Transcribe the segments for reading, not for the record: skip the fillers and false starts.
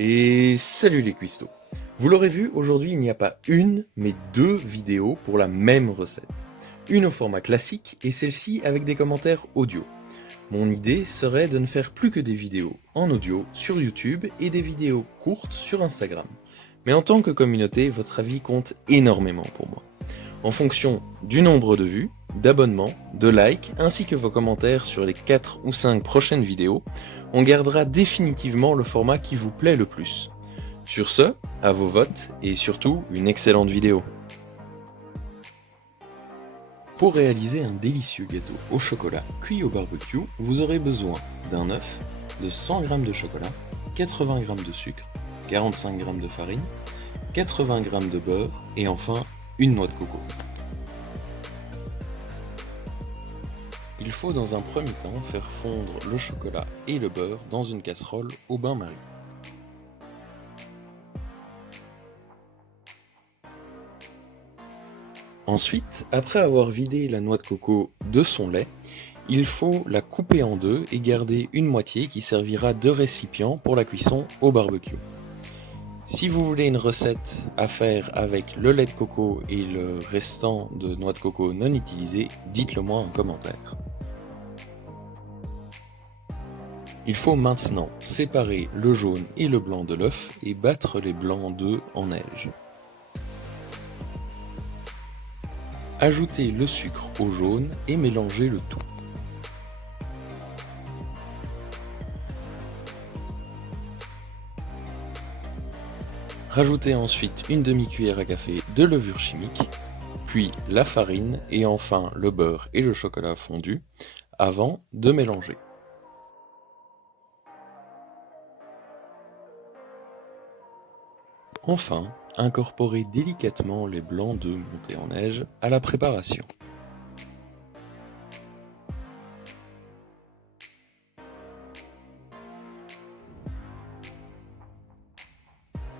Et salut les cuistots. Vous l'aurez vu, aujourd'hui il n'y a pas une, mais deux vidéos pour la même recette. Une au format classique et celle-ci avec des commentaires audio. Mon idée serait de ne faire plus que des vidéos en audio sur YouTube et des vidéos courtes sur Instagram. Mais en tant que communauté, votre avis compte énormément pour moi. En fonction du nombre de vues, d'abonnements, de likes, ainsi que vos commentaires sur les 4 ou 5 prochaines vidéos, on gardera définitivement le format qui vous plaît le plus. Sur ce, à vos votes et surtout une excellente vidéo. Pour réaliser un délicieux gâteau au chocolat cuit au barbecue, vous aurez besoin d'un œuf, de 100 g de chocolat, 80 g de sucre, 45 g de farine, 80 g de beurre et enfin une noix de coco. Il faut dans un premier temps faire fondre le chocolat et le beurre dans une casserole au bain-marie. Ensuite, après avoir vidé la noix de coco de son lait, il faut la couper en deux et garder une moitié qui servira de récipient pour la cuisson au barbecue. Si vous voulez une recette à faire avec le lait de coco et le restant de noix de coco non utilisée, dites-le moi en commentaire. Il faut maintenant séparer le jaune et le blanc de l'œuf et battre les blancs d'œufs en neige. Ajoutez le sucre au jaune et mélangez le tout. Rajoutez ensuite une demi-cuillère à café de levure chimique, puis la farine et enfin le beurre et le chocolat fondu avant de mélanger. Enfin, incorporez délicatement les blancs d'œufs montés en neige à la préparation.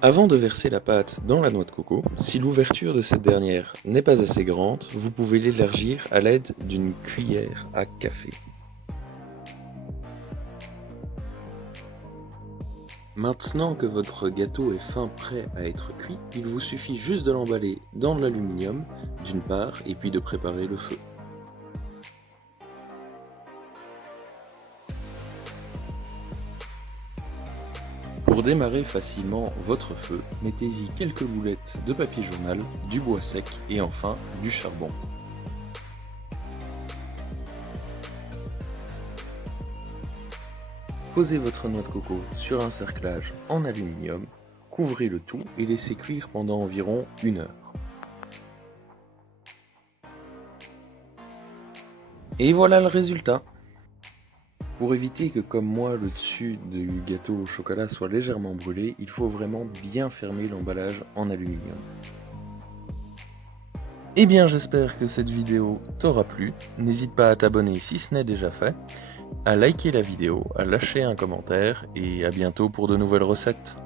Avant de verser la pâte dans la noix de coco, si l'ouverture de cette dernière n'est pas assez grande, vous pouvez l'élargir à l'aide d'une cuillère à café. Maintenant que votre gâteau est fin prêt à être cuit, il vous suffit juste de l'emballer dans de l'aluminium d'une part et puis de préparer le feu. Pour démarrer facilement votre feu, mettez-y quelques boulettes de papier journal, du bois sec et enfin du charbon. Posez votre noix de coco sur un cerclage en aluminium, couvrez le tout et laissez cuire pendant environ 1 heure. Et voilà le résultat. Pour éviter que comme moi le dessus du gâteau au chocolat soit légèrement brûlé, il faut vraiment bien fermer l'emballage en aluminium. Eh bien j'espère que cette vidéo t'aura plu, n'hésite pas à t'abonner si ce n'est déjà fait, à liker la vidéo, à lâcher un commentaire et à bientôt pour de nouvelles recettes.